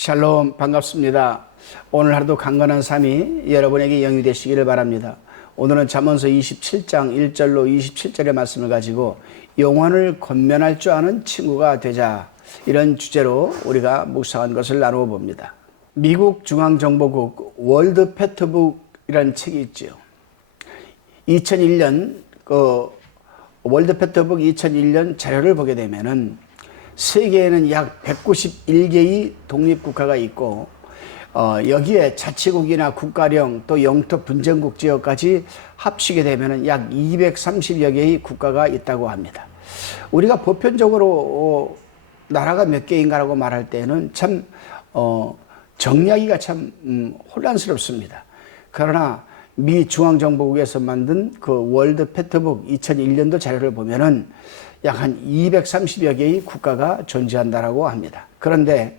샬롬, 반갑습니다. 오늘 하루도 강건한 삶이 여러분에게 영이 되시기를 바랍니다. 오늘은 잠언서 27장 1절로 27절의 말씀을 가지고 영혼을 권면할 줄 아는 친구가 되자, 이런 주제로 우리가 묵상한 것을 나누어 봅니다. 미국 중앙정보국 월드 패트북이라는 책이 있지요. 2001년 월드 패트북 2001년 자료를 보게 되면은 세계에는 약 191개의 독립국가가 있고 여기에 자치국이나 국가령 또 영토 분쟁국 지역까지 합치게 되면 약 230여 개의 국가가 있다고 합니다. 우리가 보편적으로 나라가 몇 개인가라고 말할 때는 참 정리하기가 참 혼란스럽습니다. 그러나 미 중앙정보국에서 만든 그 월드 패트북 2001년도 자료를 보면은 약 한 230여 개의 국가가 존재한다라고 합니다. 그런데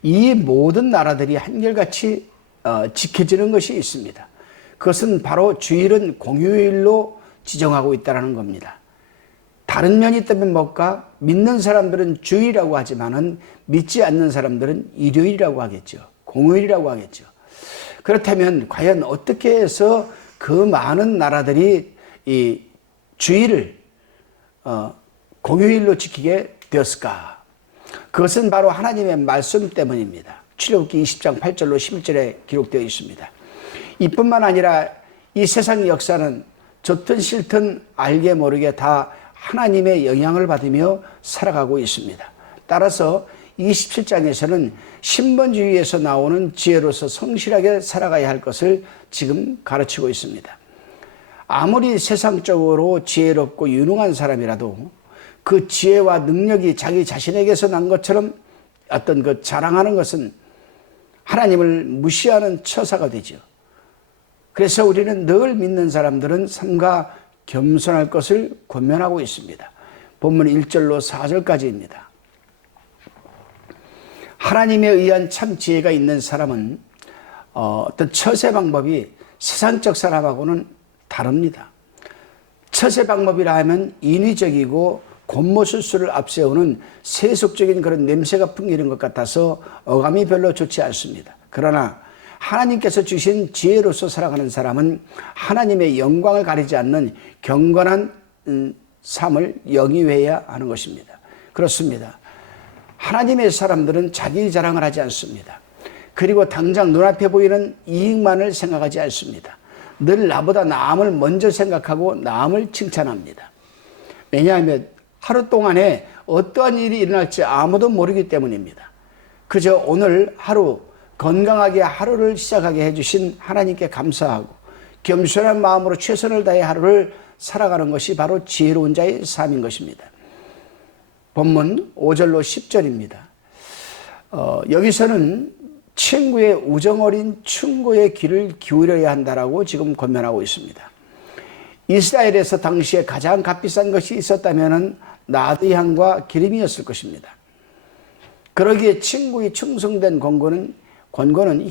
이 모든 나라들이 한결같이 지켜지는 것이 있습니다. 그것은 바로 주일은 공휴일로 지정하고 있다는 겁니다. 다른 면이 있다면 뭘까? 믿는 사람들은 주일이라고 하지만은 믿지 않는 사람들은 일요일이라고 하겠죠. 공휴일이라고 하겠죠. 그렇다면 과연 어떻게 해서 그 많은 나라들이 이 주일을 공휴일로 지키게 되었을까? 그것은 바로 하나님의 말씀 때문입니다. 출애굽기 20장 8절로 11절에 기록되어 있습니다. 이뿐만 아니라 이 세상 역사는 좋든 싫든 알게 모르게 다 하나님의 영향을 받으며 살아가고 있습니다. 따라서 27장에서는 신본주의에서 나오는 지혜로서 성실하게 살아가야 할 것을 지금 가르치고 있습니다. 아무리 세상적으로 지혜롭고 유능한 사람이라도 그 지혜와 능력이 자기 자신에게서 난 것처럼 어떤 그 자랑하는 것은 하나님을 무시하는 처사가 되죠. 그래서 우리는 늘 믿는 사람들은 삼가 겸손할 것을 권면하고 있습니다. 본문 1절로 4절까지입니다. 하나님에 의한 참 지혜가 있는 사람은 어떤 처세 방법이 세상적 사람하고는 다릅니다. 처세 방법이라 하면 인위적이고 곤모술수를 앞세우는 세속적인 그런 냄새가 풍기는 것 같아서 어감이 별로 좋지 않습니다. 그러나 하나님께서 주신 지혜로서 살아가는 사람은 하나님의 영광을 가리지 않는 경건한 삶을 영위해야 하는 것입니다. 그렇습니다. 하나님의 사람들은 자기 자랑을 하지 않습니다. 그리고 당장 눈앞에 보이는 이익만을 생각하지 않습니다. 늘 나보다 남을 먼저 생각하고 남을 칭찬합니다. 왜냐하면 하루 동안에 어떠한 일이 일어날지 아무도 모르기 때문입니다. 그저 오늘 하루 건강하게 하루를 시작하게 해주신 하나님께 감사하고 겸손한 마음으로 최선을 다해 하루를 살아가는 것이 바로 지혜로운 자의 삶인 것입니다. 본문 5절로 10절입니다. 여기서는 친구의 우정어린 충고의 귀를 기울여야 한다라고 지금 권면하고 있습니다. 이스라엘에서 당시에 가장 값비싼 것이 있었다면 나드향과 기름이었을 것입니다. 그러기에 친구의 충성된 권고는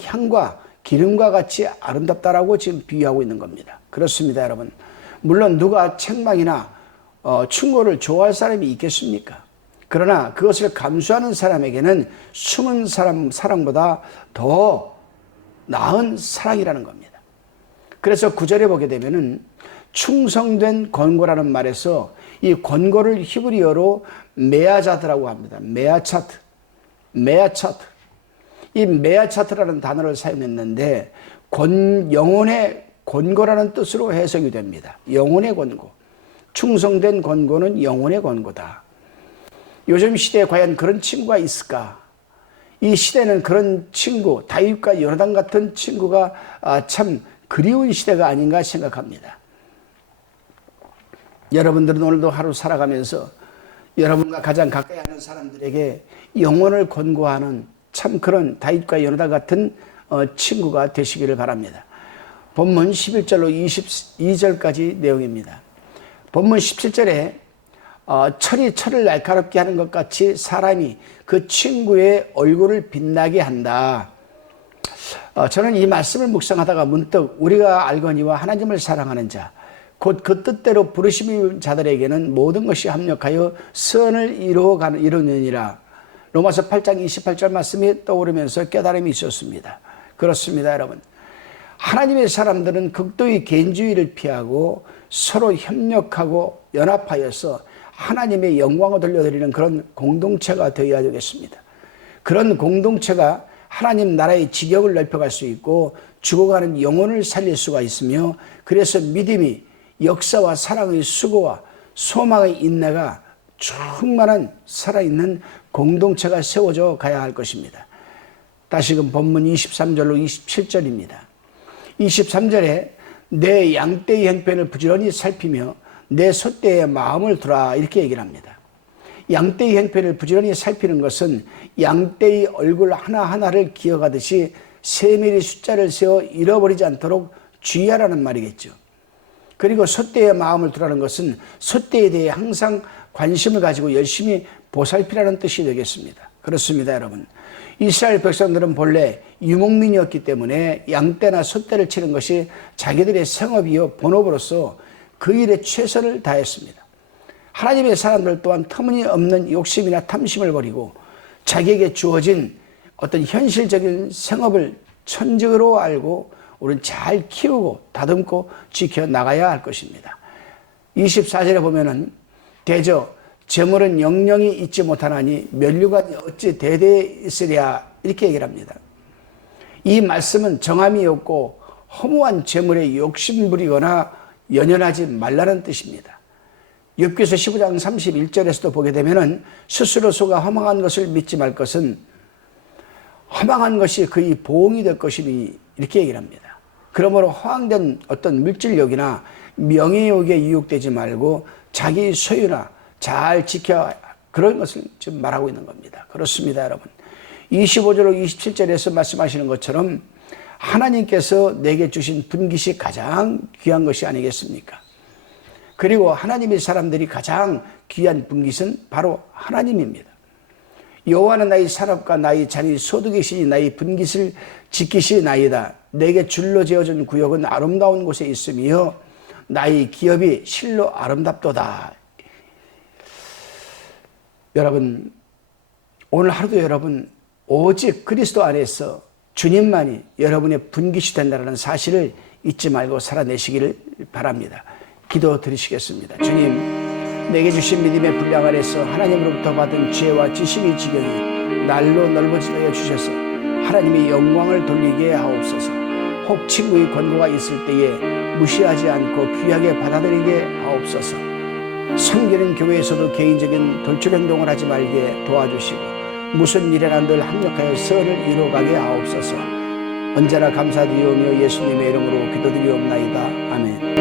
향과 기름과 같이 아름답다라고 지금 비유하고 있는 겁니다. 그렇습니다, 여러분. 물론 누가 책망이나 충고를 좋아할 사람이 있겠습니까? 그러나 그것을 감수하는 사람에게는 숨은 사랑보다 더 나은 사랑이라는 겁니다. 그래서 9절에 보게 되면은 충성된 권고라는 말에서 이 권고를 히브리어로 메아자드라고 합니다. 메아차트. 이 메아차트라는 단어를 사용했는데 영혼의 권고라는 뜻으로 해석이 됩니다. 영혼의 권고. 충성된 권고는 영혼의 권고다. 요즘 시대에 과연 그런 친구가 있을까? 이 시대는 그런 친구, 다윗과 요나단 같은 친구가 참 그리운 시대가 아닌가 생각합니다. 여러분들은 오늘도 하루 살아가면서 여러분과 가장 가까이 하는 사람들에게 영혼을 권고하는 참 그런 다윗과 요나단 같은 친구가 되시기를 바랍니다. 본문 11절로 22절까지 내용입니다. 본문 17절에 철이 철을 날카롭게 하는 것 같이 사람이 그 친구의 얼굴을 빛나게 한다. 저는 이 말씀을 묵상하다가 문득 우리가 알거니와 하나님을 사랑하는 자, 곧 그 뜻대로 부르심인 자들에게는 모든 것이 합력하여 선을 이루느니라 로마서 8장 28절 말씀이 떠오르면서 깨달음이 있었습니다. 그렇습니다, 여러분. 하나님의 사람들은 극도의 개인주의를 피하고 서로 협력하고 연합하여서 하나님의 영광을 돌려드리는 그런 공동체가 되어야 되겠습니다. 그런 공동체가 하나님 나라의 지경을 넓혀갈 수 있고 죽어가는 영혼을 살릴 수가 있으며, 그래서 믿음이 역사와 사랑의 수고와 소망의 인내가 충만한 살아있는 공동체가 세워져 가야 할 것입니다. 다시금 본문 23절로 27절입니다. 23절에 내 양떼의 형편을 부지런히 살피며 내 소떼의 마음을 두라, 이렇게 얘기를 합니다. 양떼의 형편을 부지런히 살피는 것은 양떼의 얼굴 하나하나를 기억하듯이 세밀히 숫자를 세워 잃어버리지 않도록 주의하라는 말이겠죠. 그리고 소떼의 마음을 두라는 것은 소떼에 대해 항상 관심을 가지고 열심히 보살피라는 뜻이 되겠습니다. 그렇습니다, 여러분. 이스라엘 백성들은 본래 유목민이었기 때문에 양떼나 소떼를 치는 것이 자기들의 생업이요 본업으로서 그 일에 최선을 다했습니다. 하나님의 사람들 또한 터무니없는 욕심이나 탐심을 버리고 자기에게 주어진 어떤 현실적인 생업을 천직으로 알고 우리는 잘 키우고 다듬고 지켜나가야 할 것입니다. 24절에 보면은 대저 재물은 영영이 잊지 못하나니 면류관이 어찌 대대에 있으랴, 이렇게 얘기를 합니다. 이 말씀은 정함이 없고 허무한 재물에 욕심부리거나 연연하지 말라는 뜻입니다. 욥기서 15장 31절에서도 보게 되면은 스스로 속아 허망한 것을 믿지 말 것은 허망한 것이 그의 보응이 될 것이니, 이렇게 얘기를 합니다. 그러므로 허황된 어떤 물질욕이나 명예욕에 유혹되지 말고 자기 소유나 잘 지켜, 그런 것을 지금 말하고 있는 겁니다. 그렇습니다, 여러분. 25절로 27절에서 말씀하시는 것처럼 하나님께서 내게 주신 분깃이 가장 귀한 것이 아니겠습니까? 그리고 하나님의 사람들이 가장 귀한 분깃은 바로 하나님입니다. 여호와는 나의 산업과 나의 잔이 소득이시니 나의 분깃을 지키시나이다. 내게 줄로 지어준 구역은 아름다운 곳에 있으며 나의 기업이 실로 아름답도다. 여러분, 오늘 하루도 여러분 오직 그리스도 안에서 주님만이 여러분의 분깃이 된다는 사실을 잊지 말고 살아내시기를 바랍니다. 기도 드리시겠습니다. 주님, 내게 주신 믿음의 분량 안에서 하나님으로부터 받은 지혜와 지식의 지경이 날로 넓어지게 주셔서 하나님의 영광을 돌리게 하옵소서. 혹 친구의 권고가 있을 때에 무시하지 않고 귀하게 받아들이게 하옵소서. 섬기는 교회에서도 개인적인 돌출 행동을 하지 말게 도와주시고 무슨 일에나 늘 합력하여 선을 이루어가게 하옵소서. 언제나 감사드리오며 예수님의 이름으로 기도드리옵나이다. 아멘.